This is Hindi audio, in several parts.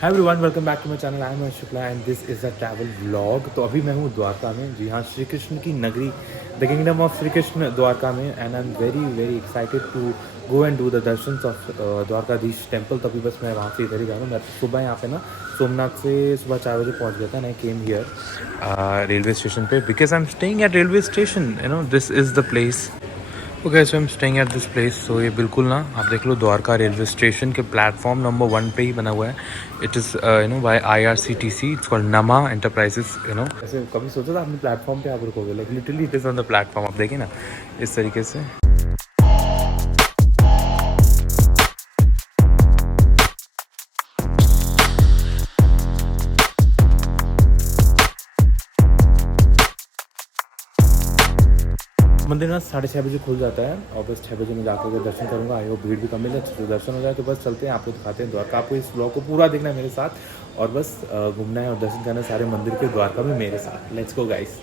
Hi everyone, welcome back to my channel. I am Shukla and this is a travel vlog. तो अभी मैं हूँ द्वारका में, जी हाँ, श्री कृष्ण की नगरी, the kingdom of Shri Krishna Dwarka में। And I am very very excited to go and do the darshan of Dwarkadhish temple. तभी बस मैं वहाँ से इधर ही जा रहा हूँ। मैं सुबह यहाँ पे ना सोमनाथ से सुबह 4 बजे पहुँच गया था। And I came here railway station पे because I am staying at railway station. You know this is the place. Okay, so I am staying at this place. So ये बिल्कुल ना, आप देख लो, द्वारका रेलवे स्टेशन के प्लेटफॉर्म नंबर 1 पे ही बना हुआ है। It is you know by IRCTC। It's called Nama enterprises. You know ऐसे कभी सोचा था आपने प्लेटफॉर्म पे आप रुकोगे? Like literally it is on the platform. आप देखिए ना इस तरीके से। मंदिर ना 6:30 बजे खुल जाता है और बस 6 बजे मैं जाकर के दर्शन करूँगा। आई होप भीड़ भी कम मिले, अच्छे से दर्शन हो जाए। तो बस चलते हैं, आपको दिखाते हैं द्वारका। आपको इस ब्लॉग को पूरा देखना है मेरे साथ और बस घूमना है और दर्शन करना है सारे मंदिर के द्वारका में मेरे साथ। Let's go guys.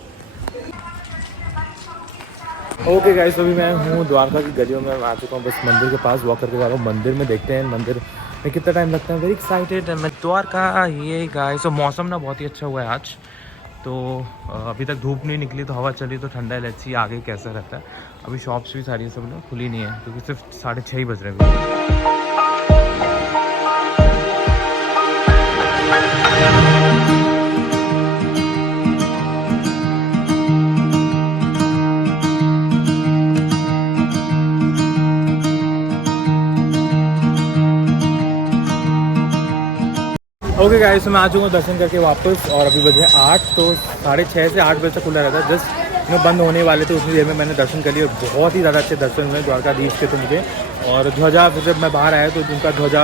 Okay guys, अभी मैं हूँ द्वारका की गलियों में आ चुका हूँ। बस मंदिर के पास वॉक करके जा रहा हूँ। मंदिर में देखते हैं मंदिर में कितना टाइम लगता है। वेरी एक्साइटेड मैं द्वारका। ये गाइस, तो मौसम ना बहुत ही अच्छा हुआ है आज। तो अभी तक धूप नहीं निकली, तो हवा चली तो ठंडा है। लेट्स सी आगे कैसा रहता है। अभी शॉप्स भी सारी सब ना खुली नहीं है क्योंकि सिर्फ 6:30 बज रहे हैं। ओके गाइस, तो मैं आ चुका हूँ दर्शन करके वापस और अभी बजे 8। तो 6:30 से 8 बजे तक खुला रहता है। जस्ट बंद होने वाले थे, उतनी देर में मैंने दर्शन कर लिए। बहुत ही ज़्यादा अच्छे दर्शन हुए द्वारकाधीश के तो मुझे। और ध्वजा, जब मैं बाहर आया तो जिनका ध्वजा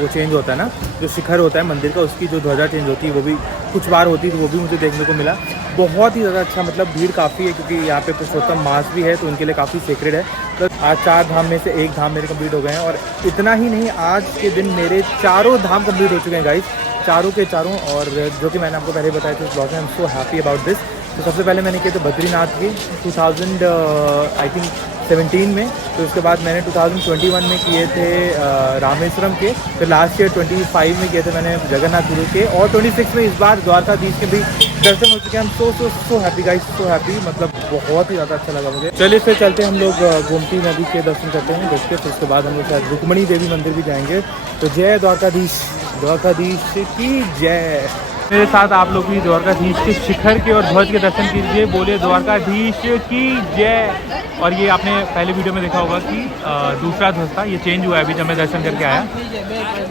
वो चेंज होता है ना, जो शिखर होता है मंदिर का, उसकी जो ध्वजा चेंज होती है वो भी कुछ बार होती है, तो वो भी मुझे देखने को मिला। बहुत ही ज़्यादा अच्छा, मतलब भीड़ काफ़ी है क्योंकि यहाँ पे पुरुषोत्तम मास भी है, तो उनके लिए काफ़ी सेक्रेड है। प्लस आज 4 धाम में से 1 धाम मेरे कंप्लीट हो गए हैं। और इतना ही नहीं, आज के दिन मेरे 4 धाम कंप्लीट हो चुके हैं गाइस, चारों के चारों। और जो कि मैंने आपको पहले बताया था इस ब्लॉग में। आई am so happy about this. तो सबसे पहले मैंने किए थे बद्रीनाथ की 2000 आई थिंक 17 में। तो उसके बाद मैंने 2021 में किए थे रामेश्वरम के। फिर लास्ट ईयर 25 में किए थे मैंने जगन्नाथ गुरु के। और 26 में इस बार द्वारकाधीश के भी दर्शन हो चुके हैं। हम so happy guys, so happy, मतलब बहुत ही ज़्यादा अच्छा लगा मुझे। चलिए फिर चलते हैं, हम लोग गोमती नदी के दर्शन करते हैं देख के। फिर उसके बाद हम लोग शायद रुक्मणी देवी मंदिर भी जाएंगे। तो जय द्वारकाधीश, द्वारकाधीश की जय। मेरे साथ आप लोग भी द्वारकाधीश के शिखर के और ध्वज के दर्शन कीजिए। बोलिए द्वारकाधीश की जय। और ये आपने पहले वीडियो में देखा होगा कि दूसरा ध्वज था, ये चेंज हुआ है अभी जब मैं दर्शन करके आया।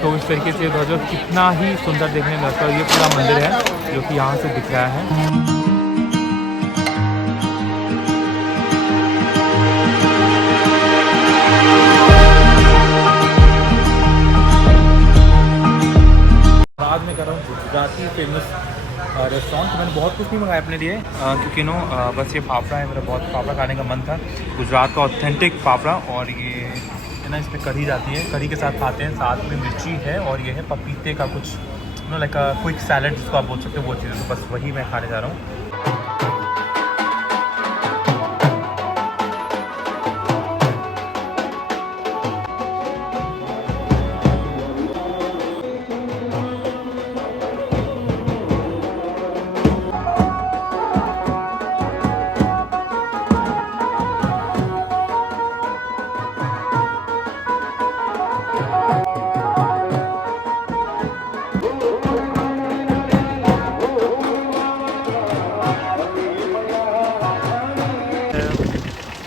तो इस तरीके से ध्वज कितना ही सुंदर देखने में लगता है। ये पूरा मंदिर है जो कि यहाँ से दिख रहा है। बाद में कर रहा हूँ गुजराती फेमस रेस्टोरेंट। तो मैंने बहुत कुछ नहीं मंगाया अपने लिए क्योंकि बस ये फाफड़ा है, मेरा बहुत फाफड़ा खाने का मन था। गुजरात का ऑथेंटिक फाफड़ा। और ये है ना, इस पर कढ़ी जाती है, कढ़ी के साथ खाते हैं। साथ में मिर्ची है और ये है पपीते का कुछ लाइक क्विक सैलड जिसको आप बोल सकते हो, वो चीज़। तो बस वही मैं खाने जा रहा हूँ।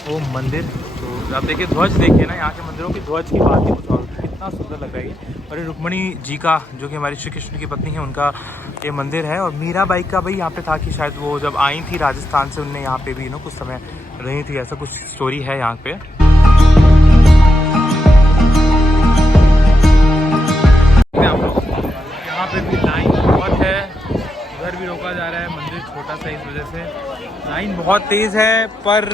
वो मंदिर, तो आप देखिए ध्वज, देखिए ना यहाँ के मंदिरों की ध्वज की बात ही कुछ और, कितना सुंदर लग रहा है ये। और ये रुक्मणी जी का, जो कि हमारी श्री कृष्ण की पत्नी है, उनका ये मंदिर है। और मीराबाई का भाई यहाँ पे था कि शायद वो जब आई थी राजस्थान से, उनने यहाँ पे भी कुछ समय रही थी, ऐसा कुछ स्टोरी है यहाँ पे। यहाँ पे भी लाइन बहुत है, उधर भी रोका जा रहा है। मंदिर छोटा सा इस वजह से लाइन बहुत तेज़ है, पर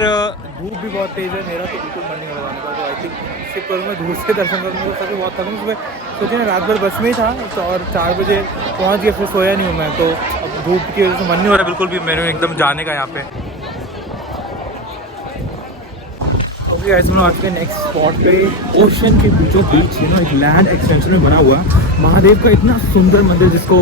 धूप भी बहुत तेज़ है। मेरा तो बिल्कुल मन नहीं हो रहा जाने का। तो आई थिंक स्किप करूँगा, धूप से दर्शन करूँगा। तो सच में बहुत थका हूँ। सुबह सोचिए ना, रात भर बस में ही था तो, और 4 बजे पहुँच गया, फिर सोया नहीं हूँ मैं। तो अब धूप की वजह से मन नहीं हो रहा बिल्कुल भी मेरे एकदम जाने का यहाँ पे। गाइस हम लोग आज के नेक्स्ट स्पॉट पे ओशन के बीचों बीच एक लैंड एक्सटेंशन में बना हुआ महादेव का इतना सुंदर मंदिर जिसको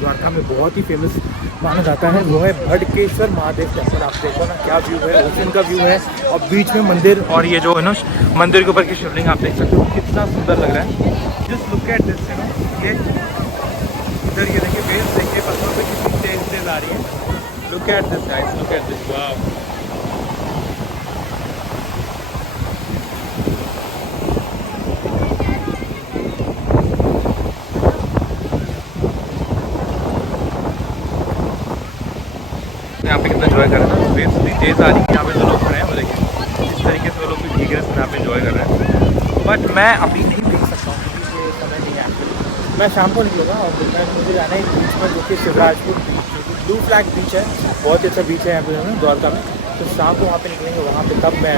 द्वारका में बहुत ही फेमस माना जाता है, वो है भटकेश्वर महादेव टेम्पल। आप देखो ना क्या व्यू है, ओशन का व्यू है और बीच में मंदिर, और ये जो है ना मंदिर के ऊपर की शिवलिंग आप देख सकते हो कितना सुंदर लग रहा है। जस्ट लुक एट दिस, ये इधर ये देखिए वेव्स देखिए पत्थरों पे कितनी तेज आ रही है। Look at this guys, look at this, wow. यहाँ पे कितना एंजॉय कर रहे हैं, वेव्स इतनी तेज़ आ रही है। यहाँ पे जो लोग खड़े हैं वो देखिए इस तरीके से वो लोग भी भीग रहे हैं, यहाँ पे एंजॉय कर रहे हैं। बट मैं अभी नहीं भीग सकता हूँ क्योंकि ये समय नहीं है। मैं शाम को निकलूँगा और मुझे जाना है बीच में जो कि शिवराजपुर बीच, जो कि ब्लू फ्लैग बीच है, बहुत ही अच्छा बीच है यहाँ पे ना द्वारका में। तो शाम को वहाँ पे निकलेंगे, वहाँ पे तब मैं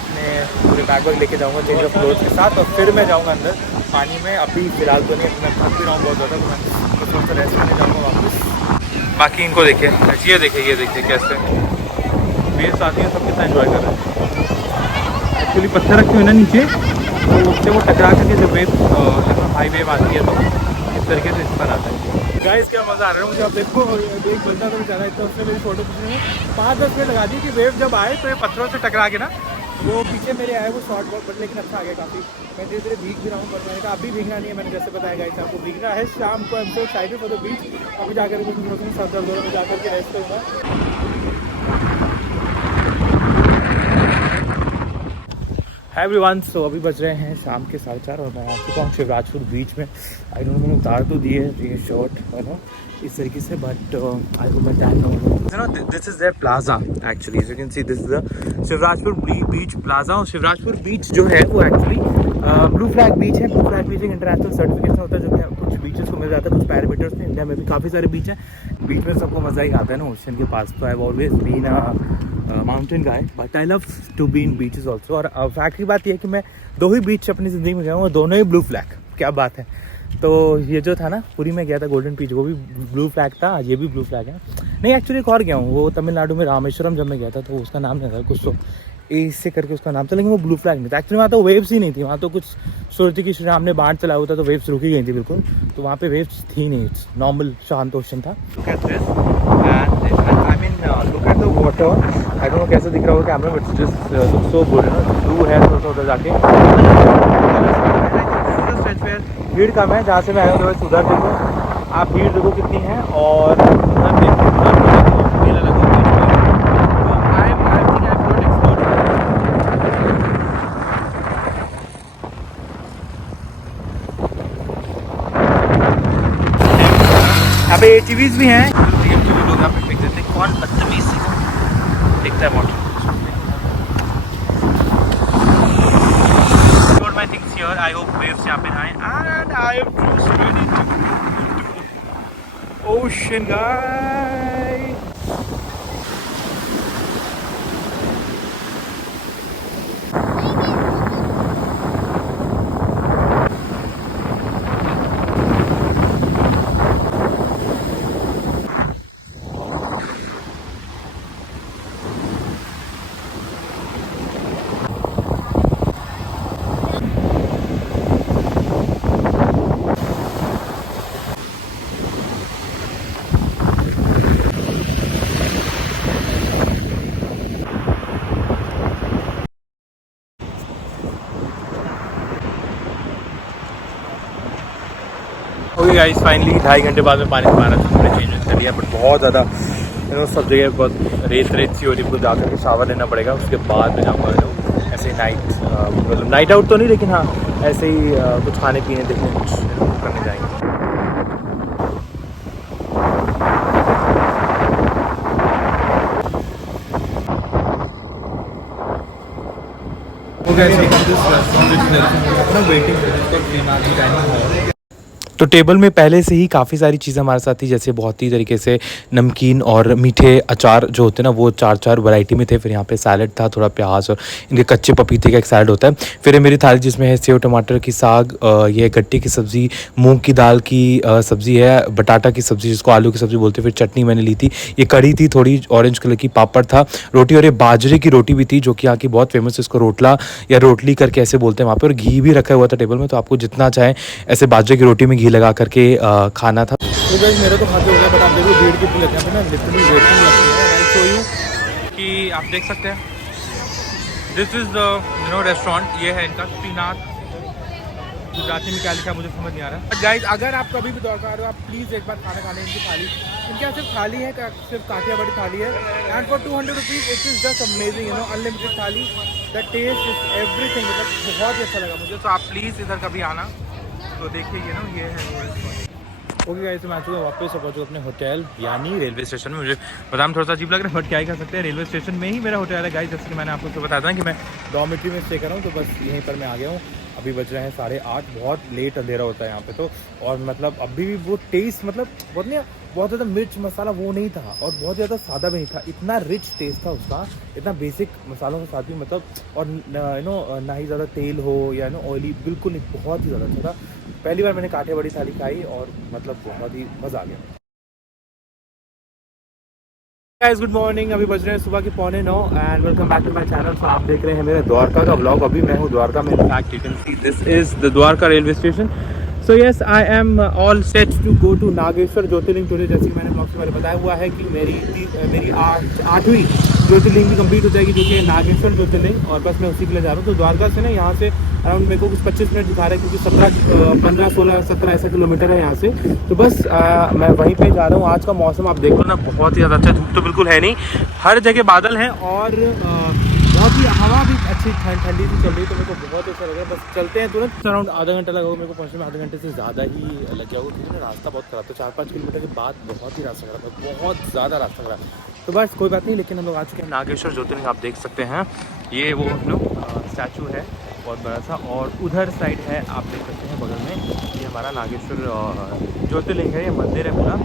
अपने पूरे बैग वैग लेके जाऊँगा चेंज ऑफ क्लोथ के साथ, और फिर मैं जाऊँगा अंदर पानी में। अभी फिलहाल तो नहीं, मैं थक भी रहा हूँ बहुत ज़्यादा, तो मैं तो थोड़ा सा रेस्ट करने जाऊँगा वापस। बाकी इनको देखिए, ये देखिए कैसे वेव्स आती है, सब कितना एंजॉय कर रहे हैं। एक्चुअली पत्थर रखे हुए ना नीचे, तो उससे वो टकरा करके जब वेव हाई वेव आती है तो इस तरीके से इस पर आता है। गाइस क्या मज़ा आ रहा है मुझे। आप देखो एक बंदा तो बेचारा इतना, उसने मेरी फोटो खींचने में 5-10 मिनट लगा दी कि वेव जब आए तो ये पत्थरों से टकरा के ना वो पीछे मेरे आए वो शॉर्ट बॉल, बट लेकिन अच्छा आ गया काफ़ी। मैं धीरे धीरे भीग भी रहा हूँ, पर मैंने कहा अभी भीगना नहीं है, मैंने जैसे बताया गाइस आपको भीगना है शाम को। हम तो एक्साइटेड फॉर द बीच। अभी जाकर कुछ मिनटों में 7-10 में जाकर के रेस्ट करूँगा। हाय एवरीवन, सो अभी बज रहे हैं शाम के 4:30 और मैं आ चुका हूँ शिवराजपुर बीच में। आई डोंट नो, मैंने उतार तो दिए ये शॉर्ट है ना इस तरीके से, बट आई होप मैं time no this is their plaza. Actually you can see this is the Shivrajpur beach plaza. और शिवराजपुर बीच जो है वो एक्चुअली ब्लू फ्लैग बीच है। ब्लू फ्लैग बीच एक इंटरनेशनल सर्टिफिकेशन होता है जो कि कुछ बीचेस को मिल जाता है, कुछ पैरामीटर्स में। इंडिया में भी काफ़ी सारे बीच हैं, बीच में सबको मज़ा ही आता है ना ओशन के पास। तो I have always been mountain guy, but I love to be in beaches also. और फैक्ट की बात यह है कि मैं 2 ही बीच अपनी ज़िंदगी में गया हूँ, दोनों ही ब्लू फ्लैग। क्या बात है। तो ये जो था ना, पुरी में गया था गोल्डन बीच, वो भी ब्लू फ्लैग था, ये भी ब्लू फ्लैग है। नहीं एक्चुअली एक और गया हूँ, वो तमिलनाडु में रामेश्वरम जब मैं गया था, तो उसका नाम नहीं था, कुछ तो इससे करके उसका नाम था, लेकिन वो ब्लू फ्लैग नहीं था। एक्चुअली वहाँ तो वेव्स ही नहीं थी, वहाँ तो कुछ सोचती कि श्री राम ने बाढ़ चलाया हुआ था तो वेव्स रुकी गई थी बिल्कुल, तो वहाँ पे वेव्स थी नहीं, नॉर्मल शांत ओशन था। Look at the water. I don't know कैसे दिख रहा होगा camera, but just look so good है ना। ब्लू है थोड़ा सा उधर जाके, भीड़ कम है जहाँ से मैं आया हूँ, थोड़ा उधर देखो आप, भीड़ देखो कितनी है, और उधर देखो मेला लगा हुआ है। यहाँ पे ATVs भी हैं, लोग यहाँ पे फेंक देते हैं। कौन बदतमीज से दिखता है water. My things here. I hope waves यहाँ पे आए, and I am just ready to ocean, guys. Okay guys, finally 2.5 घंटे बाद में पानी से मारा था, मैंने चेंज कर लिया, बट बहुत ज़्यादा सब जगह बहुत रेत सी हो रही है, जाकर के शावर लेना पड़ेगा, उसके बाद में जाऊँगा ऐसे ही नाइट, मतलब नाइट आउट तो नहीं, लेकिन हाँ ऐसे ही कुछ खाने पीने देखने कुछ करने जाएंगे। तो टेबल में पहले से ही काफ़ी सारी चीज़ें हमारे साथ थी, जैसे बहुत ही तरीके से नमकीन और मीठे अचार जो होते हैं ना, वो चार चार वैरायटी में थे। फिर यहाँ पे सैलड था, थोड़ा प्याज और इनके कच्चे पपीते का एक सैलड होता है। फिर ये मेरी थाली जिसमें है सेव टमाटर की साग, ये गट्टे की सब्ज़ी, मूंग की दाल की सब्ज़ी है, बटाटा की सब्ज़ी जिसको आलू की सब्ज़ी बोलते हैं। फिर चटनी मैंने ली थी, ये कढ़ी थी, थोड़ी ऑरेंज कलर की, पापड़ था, रोटी, और ये बाजरे की रोटी भी थी जो कि यहाँ की बहुत फेमस है। इसको रोटला या रोटली करके ऐसे बोलते हैं वहाँ पे। और घी भी रखा हुआ था टेबल में, तो आपको जितना चाहे ऐसे बाजरे की रोटी में घी लगा करके खाना था। तो गाइस मेरा तो खाते हो गया, बट आप देखो भीड़ कितनी लगती है ना, लिटरली वेटिंग लगती है। आई शो यू कि आप देख सकते हैं, दिस इज़ द रेस्टोरेंट, ये है इनका श्रीनाथ। गुजराती में क्या लिखा है मुझे समझ नहीं आ रहा। बट गाइस अगर आप कभी भी दौड़ आ रहे हो, आप प्लीज़ एक बार खाना खाने इनकी थाली। इनके यहाँ सिर्फ थाली है, सिर्फ काठियावाड़ी थाली है, and for 200 rupees it is just amazing, unlimited थाली। द टेस्ट इज एवरीथिंग, मतलब बहुत ही अच्छा लगा मुझे। तो आप प्लीज़ इधर कभी आना। तो देखिए ये है वो रेस्टोरेंट। ओके गाइस, मैं आ चुका वापस पहुँचूँ अपने होटल यानी रेलवे स्टेशन में। मुझे पता थोड़ा सा अजीब लग रहा है, बट क्या ही कर सकते हैं, रेलवे स्टेशन में ही मेरा होटल है गाइस। जैसे कि मैंने आपको तो बताया था कि मैं डॉर्मेट्री में स्टे कर रहा हूँ, तो बस यहीं पर मैं आ गया हूँ। अभी बज रहे हैं 8:30, बहुत लेट अंधेरा होता है यहाँ पे तो। और मतलब अभी भी वो टेस्ट, मतलब बहुत नहीं, बहुत ज़्यादा मिर्च मसाला वो नहीं था, और बहुत ज़्यादा सादा भी नहीं था। इतना रिच टेस्ट था उसका, इतना बेसिक मसालों के साथ भी, मतलब, और ना ही ज़्यादा तेल हो या ऑयली, बिल्कुल नहीं, बहुत ही ज़्यादा अच्छा था। पहली बार मैंने काठियावाड़ी थाली खाई और मतलब बहुत ही मज़ा आ गया। गाइस गुड मॉर्निंग, अभी बज रहे हैं सुबह के 8:45 and welcome back to my channel. तो आप देख रहे हैं मेरे द्वारका का व्लॉग। अभी मैं हूँ द्वारका में। In fact you can see this is the Dwarka railway station. So yes, I am all set to go to Nageshwar Jyotirlinga today. जैसे कि मैंने ब्लॉग से पहले बताया हुआ है कि मेरी 8वीं ज्योतिर्लिंग भी कंप्लीट हो जाएगी, जो कि नागेश्वर ज्योतिर्लिंग, और बस मैं उसी के लिए जा रहा हूँ। तो द्वारका से ना यहाँ से अराउंड मेरे को कुछ 25 मिनट दिखा रहा है, क्योंकि 15, 16, 17 ऐसा किलोमीटर है यहाँ से। तो बस मैं वहीं पे जा रहा हूँ। आज का मौसम आप देखो ना, बहुत ही ज़्यादा अच्छा, धूप तो बिल्कुल है नहीं, हर जगह बादल हैं, और बहुत ही हवा भी अच्छी ठंडी सी चल रही है, तो मेरे को बहुत अच्छा लग रहा है। बस चलते हैं तुरंत। अराउंड आधा घंटा लगा होगा मेरे को पहुँचने में, आधे घंटे से ज़्यादा ही लग गया होगा, क्योंकि ना रास्ता बहुत खराब था। 4-5 किलोमीटर के बाद बहुत ही रास्ता खराब था, बहुत ज़्यादा रास्ता खराब। तो बस कोई बात नहीं, लेकिन हम लोग आ चुके हैं नागेश्वर ज्योतिर्लिंग। आप देख सकते हैं ये वो स्टैचू है बहुत बड़ा सा, और उधर साइड है आप देख सकते हैं बगल में, ये हमारा नागेश्वर ज्योतिर्लिंग है, ये मंदिर है पूरा।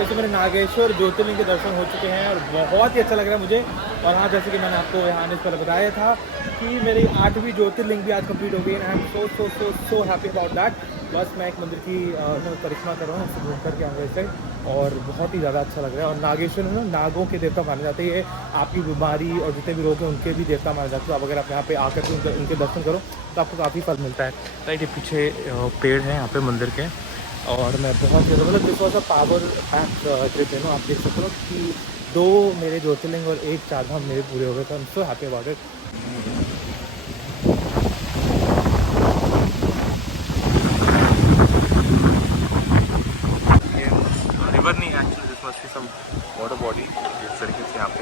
तो मेरे नागेश्वर ज्योतिर्लिंग के दर्शन हो चुके हैं और बहुत ही अच्छा लग रहा है मुझे। और हाँ, जैसे कि मैंने आपको यहाँ आने से पहले बताया था कि मेरी 8वीं ज्योतिर्लिंग भी आज कंप्लीट हो गई, and I am so happy about that. बस मैं एक मंदिर की परिक्रमा कर रहा हूँ, उससे घूम करके आऊँगा इस साइड, और बहुत ही ज़्यादा अच्छा लग रहा है। और नागेश्वर में ना नागों के देवता माने जाते हैं, ये आपकी बीमारी और जितने भी रोग हैं उनके भी देवता माने जाते हैं। तो अब अगर आप यहाँ पे आकर के उनके दर्शन करो तो आपको काफ़ी फल मिलता है। राइट, ये पीछे पेड़ हैं यहाँ पे मंदिर के, और मैं बहुत ज़्यादा, मतलब this was a power pack trip है ना। आप देख सकते हो कि 2 मेरे ज्योतिर्लिंग और 1 चारधाम मेरे पूरे हो गए थे। I am so happy about it. River नहीं है actually, this must be some water body, इस तरीके से यहाँ पे।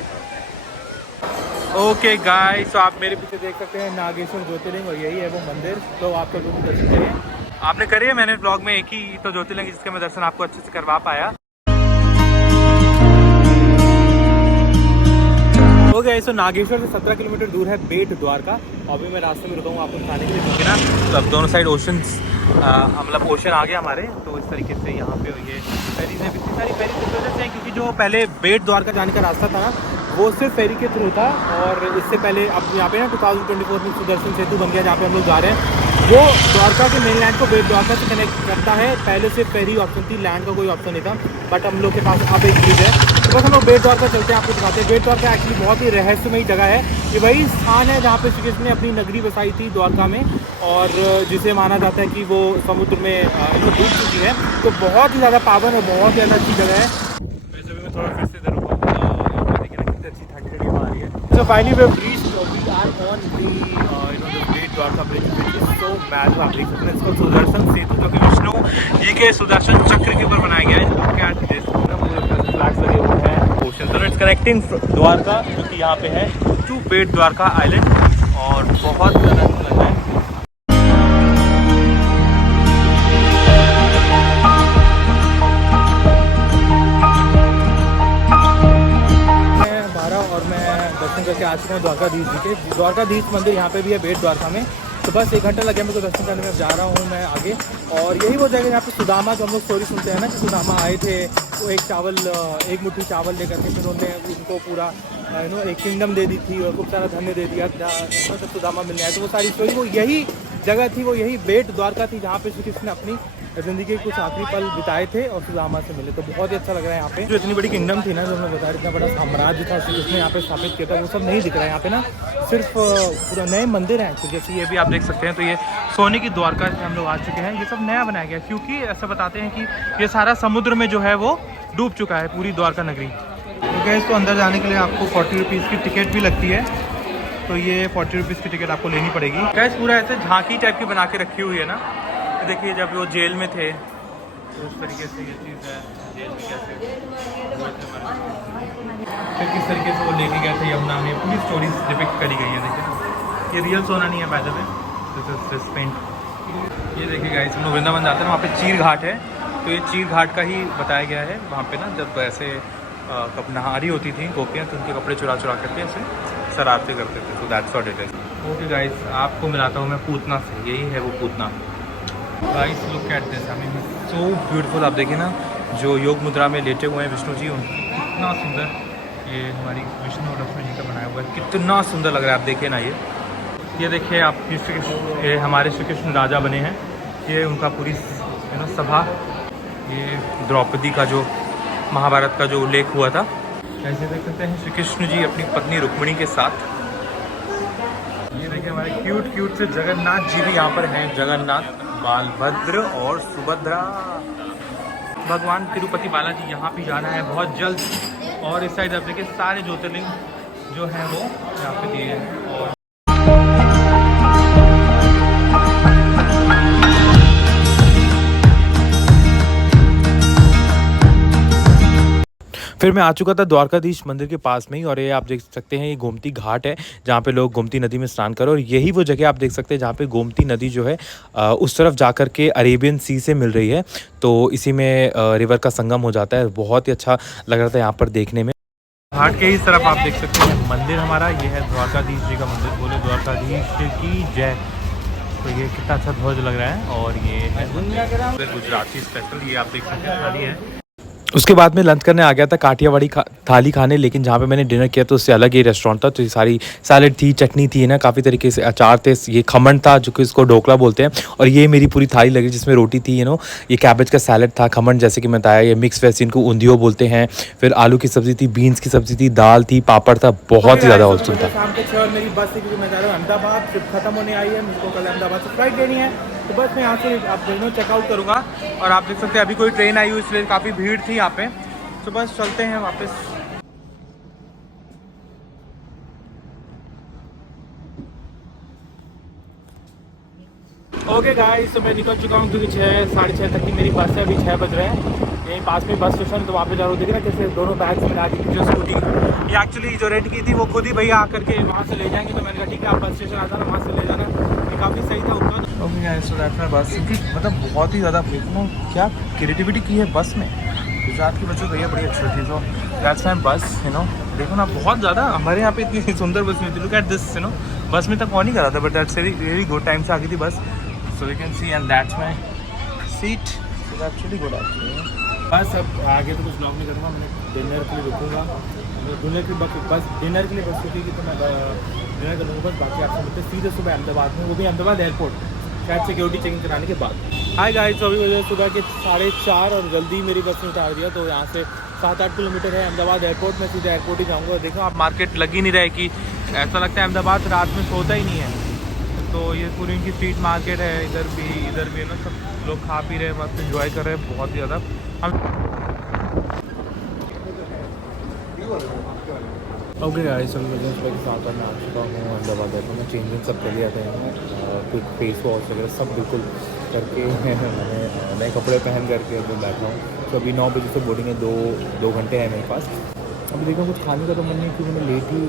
ओके गाइस, तो आप मेरे पीछे देख सकते हैं नागेश्वर ज्योतिर्लिंग, और यही है वो मंदिर। तो आप तो जरूर दर्शन करिए, आपने करे, मैंने ब्लॉग में एक ही तो ज्योतिर्लिंग जिसके मैं दर्शन आपको अच्छे से करवा पाया। हो गया। तो नागेश्वर से 17 किलोमीटर दूर है बेट द्वारका। अभी मैं रास्ते में रुका हूँ आपको खाने के लिए, क्योंकि ना तो अब दोनों साइड मतलब ओशन आ गया हमारे। तो इस तरीके से यहाँ पे ये फेरी से, इतनी सारी फेरी की वजह से, क्योंकि जो पहले बेट द्वारका जाने का रास्ता था ना, वो सिर्फ फेरी के थ्रू था। और इससे पहले अब यहाँ पे ना 2024 में सुदर्शन सेतु बन गया, जहाँ पे हम लोग जा रहे हैं, वो द्वारका के मेन लैंड को बेट द्वारका से कनेक्ट करता है। पहले सिर्फ फेरी ऑप्शन थी, लैंड का कोई ऑप्शन नहीं था, बट हम लोग के पास अब एक चीज़ है। तो बस हम लोग बेट द्वारका चलते हैं, आपको दिखाते हैं। बेट द्वारका एक्चुअली बहुत ही रहस्यमयी जगह है। ये वही स्थान है जहाँ पे श्री कृष्ण ने अपनी नगरी बसाई थी द्वारका में, और जिसे माना जाता है कि वो समुद्र में डूब चुकी है। तो बहुत ही ज़्यादा पावन और बहुत ही ज़्यादा अच्छी जगह है। वैसे भी मैं थोड़ा फिर से इधर रुका, देखिए ना कितनी अच्छी ठंडी ठंडी हवा आ रही है। So finally we have reached, we are on the Bet Dwarka bridge, which is so massive. आप देख सकते हैं इसको सुदर्शन सेतु, जो कि विष्णु जी के सुदर्शन चक्र के ऊपर बनाया गया है। फ्लैग्स लगे हुए हैं, ocean. So it's connecting Dwarka, जो कि यहाँ पे है, टू बेट द्वारका आइलैंड, और बहुत ज़्यादा अच्छा लग रहा है। और मैं दर्शन करके आ चुका हूँ द्वारकाधीश जी के। द्वारकाधीश मंदिर यहाँ पे भी है बेट द्वारका में। तो बस 1 घंटा लगे मेरे को दर्शन करने में, जा रहा हूँ मैं आगे। और यही वो जगह यहाँ पे सुदामा, जो हम लोग स्टोरी सुनते हैं ना कि सुदामा आए थे, वो एक मुट्ठी चावल लेकर के, फिर उन्होंने उनको पूरा एक किंगडम दे दी थी और खूब सारा धन्य दे दिया था, मतलब सुदामा मिलने आए। तो वो सारी स्टोरी, वो यही जगह थी, वो यही बेट द्वारका थी, जहाँ पे श्री कृष्ण ने अपनी ज़िंदगी के कुछ आखिरी पल बिताए थे और सुदामा से मिले। तो बहुत ही अच्छा लग रहा है यहाँ पे। जो इतनी बड़ी किंगडम थी ना, जो हमने बताया, इतना बड़ा साम्राज्य था श्री कृष्ण ने यहाँ पे स्थापित किया था, वो सब नहीं दिख रहा है यहाँ पे ना। सिर्फ पूरा नए मंदिर हैं, तो जैसे ये भी आप देख सकते हैं। तो ये सोने की द्वारका से हम लोग आ चुके हैं। ये सब नया बनाया गया, क्योंकि ऐसा बताते हैं कि ये सारा समुद्र में जो है वो डूब चुका है, पूरी द्वारका नगरी। तो क्या, इसको अंदर जाने के लिए आपको 40 रुपीज़ की टिकट भी लगती है। तो ये 40 रुपीज़ की टिकट आपको लेनी पड़ेगी। गैस पूरा ऐसे झांकी टाइप की बना के रखी हुई है ना। तो देखिए, जब वो जेल में थे तो उस तरीके से ये चीज़ है, जेल में कैसे फिर किस तरीके से वो लेके गए थे यमुना में, पूरी स्टोरी डिपिक्ट करी गई है। देखिए, ये रियल सोना नहीं है by the way, this is paint. ये देखिए गाइस, हम लोग वृंदावन जाते हैं, वहाँ पे चीर घाट है। तो ये चीर घाट का ही बताया गया है। वहाँ पे ना जब ऐसे कब नहारी होती थी गोपियाँ, तो उनके कपड़े चुरा करके ऐसे शरारतें करते थे। तो that's what it is. Okay guys, आपको मिलाता हूँ मैं पूतना से। यही है वो Putana. Guys look at this, I mean so beautiful. आप देखिए ना, जो योग मुद्रा में लेटे हुए हैं विष्णु जी, कितना सुंदर। ये हमारी विष्णु और लक्ष्मण जी का बनाया हुआ है, कितना सुंदर लग रहा है। आप देखिए ना, ये देखिए आप, ये हमारे श्री कृष्ण राजा बने हैं। ये उनका पूरी सभा, ये द्रौपदी का जो महाभारत का जो उल्लेख हुआ था, ऐसे देख सकते हैं श्री कृष्ण जी अपनी पत्नी रुक्मिणी के साथ। ये देखिए हमारे क्यूट से जगन्नाथ जी भी यहाँ पर हैं। जगन्नाथ, बालभद्र और सुभद्रा। भगवान तिरुपति बालाजी यहाँ भी जाना है बहुत जल्द। और इस साइड आप देखिए, सारे ज्योतिर्लिंग जो हैं वो यहाँ पे दिए हैं। और फिर मैं आ चुका था द्वारकाधीश मंदिर के पास में ही। और ये आप देख सकते हैं, ये गोमती घाट है, जहाँ पे लोग गोमती नदी में स्नान करो। और यही वो जगह आप देख सकते हैं जहाँ पे गोमती नदी जो है उस तरफ जा कर के अरेबियन सी से मिल रही है। तो इसी में रिवर का संगम हो जाता है। बहुत ही अच्छा लग रहा था यहाँ पर देखने में। घाट के इस तरफ आप देख सकते हैं मंदिर हमारा, ये है द्वारकाधीश जी का मंदिर। बोले द्वारकाधीश की जय। तो ये कितना अच्छा ध्वज लग रहा है। और ये है गुजराती स्पेशल, ये आप देख सकते हैं थाली है। उसके बाद में लंच करने आ गया था काठियावाड़ी थाली खाने, लेकिन जहाँ पे मैंने डिनर किया तो उससे अलग ही रेस्टोरेंट था। तो ये सारी सैलड थी, चटनी थी ना, काफ़ी तरीके से अचार थे, ये खमन था जो कि इसको ढोकला बोलते हैं। और ये मेरी पूरी थाली लगी, जिसमें रोटी थी, ये कैबेज का सैलड था, खमन जैसे कि मैं बताया, ये मिक्स वेज इनको ऊंधियो बोलते हैं। फिर आलू की सब्जी थी, बीन्स की सब्जी थी, दाल थी, पापड़ था। बहुत ही ज़्यादा होलसेल था। शाम के 6 और मेरी बस थी, क्योंकि मैं जा रहा हूँ अहमदाबाद, ट्रिप खत्म होने आई है, मुझको कल अहमदाबाद से फ्लाइट लेनी है। तो बस मैं यहाँ से आप चेकआउट करूँगा। और आप देख सकते हैं अभी कोई ट्रेन आई हुई, इसलिए काफ़ी भीड़ थी यहाँ पे। तो बस चलते हैं वापस। ओके गाइस, तो मैं निकल चुका हूँ, क्योंकि 6 साढ़े 6 तक की मेरी बस है। अभी 6 बज रहे हैं। यहीं पास में बस स्टेशन है, तो वहाँ पे जा रहा हूँ। देखिए ना कैसे दोनों बैग्स मिला के, जो स्कूटी ये एक्चुअली जो रेंट की थी, वो खुद ही भैया आकर के वहाँ से ले जाएंगे। तो मैंने कहा ठीक है, आप बस स्टेशन आ जाना, वहाँ से ले जाना। ये काफ़ी सही था उनका। Okay guys, so that's my बस। मतलब बहुत ही ज़्यादा क्या क्रिएटिविटी की है बस में। गुजरात की बच्चों भैया बड़ी अच्छी थी। तो दैट्स माय बस। देखो ना, बहुत ज़्यादा हमारे यहाँ पे इतनी सुंदर बस नहीं थी। Look at this. बस में तक कौन ही कर रहा था, but that's very good time से आ गई थी बस। So you can C, and that's my seat. So that's really good actually. बस अब आगे तो कुछ ब्लॉग नहीं करूँगा, मैं डिनर के लिए रुकूँगा। डिनर के लिए बस रुकेगी, तो मैं डिनर करूँगा बस। बाकी आपसे मिलते सीधे सुबह अहमदाबाद में, वो भी अहमदाबाद एयरपोर्ट, शायद सिक्योरिटी चेकिंग कराने के बाद। हाय गाइस, अभी बजे सुबह के 4:30 और जल्दी मेरी बस ने उतार दिया। तो यहाँ से 7-8 किलोमीटर है अहमदाबाद एयरपोर्ट। मैं सीधे एयरपोर्ट ही जाऊँगा। देखो आप, मार्केट लग ही नहीं रहा है, कि ऐसा लगता है अहमदाबाद रात में सोता ही नहीं है। तो ये पूरी इनकी स्ट्रीट मार्केट है, इधर भी ना, सब लोग खा पी रहे हैं, मस्त एंजॉय कर रहे हैं बहुत ही ज़्यादा। ओके गाइस, अभी मुझे सुबह के 7 मैं आ चुका हूँ अहमदाबाद एयरपोर्ट में। चेंजिंग सब कर लिया था, कुछ फेस वॉश वगैरह सब बिल्कुल करके मैंने नए कपड़े पहन करके अभी बैठा हूँ। तो अभी 9 बजे से बोर्डिंग है, 2 घंटे हैं मेरे पास। अभी देखो कुछ खाने का तो मन नहीं, क्योंकि मैंने लेट ही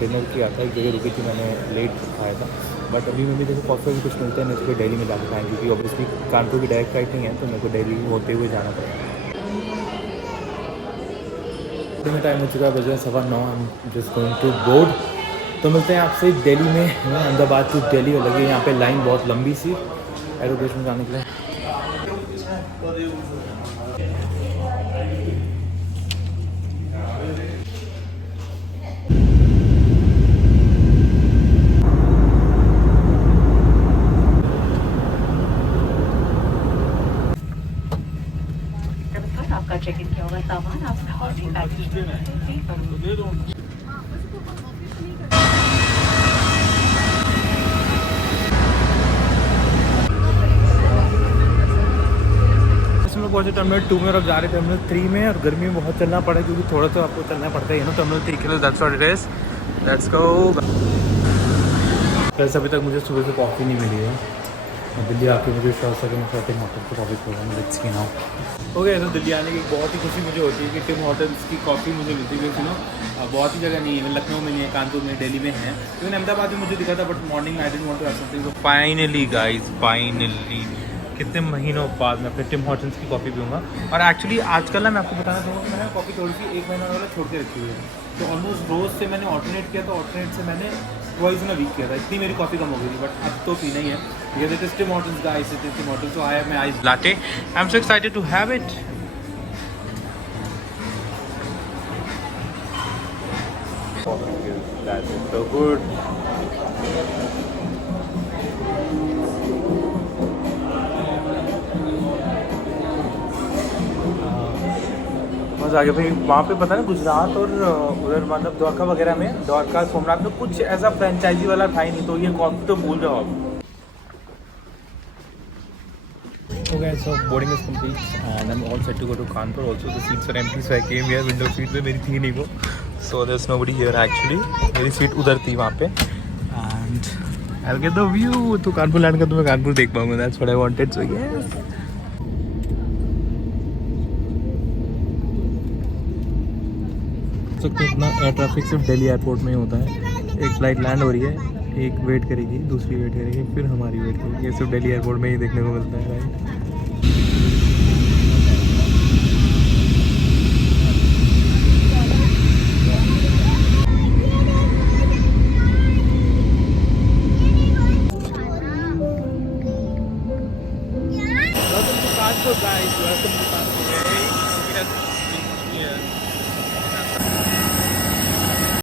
डिनर किया था, एक जगह रुकी थी मैंने, लेट खाया था। बट अभी मैं भी देखो कॉफ़ी भी कुछ मिलता है, नहीं तो फिर दिल्ली में जाकर खाएँ, क्योंकि ऑब्वियसली कानपुर की डायरेक्ट फ्लाइट नहीं है, तो मेरे को दिल्ली होते हुए जाना पड़ेगा। में टाइम हो चुका है, बजे 9:15, हम जस्ट गोइंग टू बोर्ड। तो मिलते हैं आपसे दिल्ली में, अहमदाबाद टू दिल्ली। और लगी यहाँ पे लाइन बहुत लंबी सी एरोप्लेन में जाने के लिए। आपका चेक इन किया होगा सामान आपका ऑलरेडी हम लोग पहुँचे टर्मिनल 2 में और अब जा रहे थे टर्मिनल 3 में। और गर्मी में बहुत चलना पड़ा, क्योंकि थोड़ा तो आपको चलना पड़ता ही है ना। टर्मिनल 3 के लिए that's what it is, let's go. वैसे अभी तक मुझे सुबह से कॉफ़ी नहीं मिली है। दिल्ली आके मुझे विश्वास है कि मैं टिम हॉटल्स की कॉफ़ी पीऊँगा। Let's see now. ओके, तो दिल्ली आने की बहुत ही खुशी मुझे होती है कि टिम हॉटल्स की कॉफ़ी मुझे मिलती है, क्योंकि बहुत ही जगह नहीं है। लखनऊ में नहीं है, कानपुर में, दिल्ली में है, क्योंकि अहमदाबाद में मुझे दिखा था, but morning I didn't want to have something. Finally guys, finally कितने महीनों बाद मैं अपने टिम हॉटल्स की कॉफ़ी पीऊँगा। और एक्चुअली आजकल ना मैं आपको बताना चाहूँगा कि मैंने कॉफ़ी थोड़ी सी 1 महीना वाला छोड़ के रखी हुई है। तो ऑलमोस्ट रोज़ से मैंने ऑल्टरनेट किया, तो ऑल्टरनेट से मैंने ट्वाइस इन अ वीक किया था। इतनी मेरी कॉफ़ी कम हो गई थी, बट अब तो पीना ही है। ये it is Tim Hortons guys, it is Tim Hortons. So I have my ice latte, I am so excited to have it. That is so good. बस आगे भाई, वहाँ पे पता है गुजरात और उधर मतलब द्वारका वगैरह में, द्वारका सोमनाथ में कुछ ऐसा फ्रेंचाइजी वाला था ही नहीं, तो ये कॉफी तो भूल जाओ आप। Okay, so boarding is complete and I'm all set to go to Kanpur. Also the seats are empty, so I came here. Window seat में मेरी थी नहीं वो, so there's nobody here actually. मेरी सीट उधर थी वहाँ पे and I'll get the view. तो कानपुर लैंड का तो मैं कानपुर देख पाऊँगा. That's what I wanted. So yes. तो कितना एयर ट्रैफिक सिर्फ दिल्ली एयरपोर्ट में ही होता है. एक फ्लाइट लैंड हो रही है, एक वेट करेगी, दूसरी वेट करेगी, फिर हमारी वेट करेगी. ये सिर्फ दिल्ली एयरपोर्ट में ही देखने को मिलता है, right. Welcome to Kanpur, guys. Welcome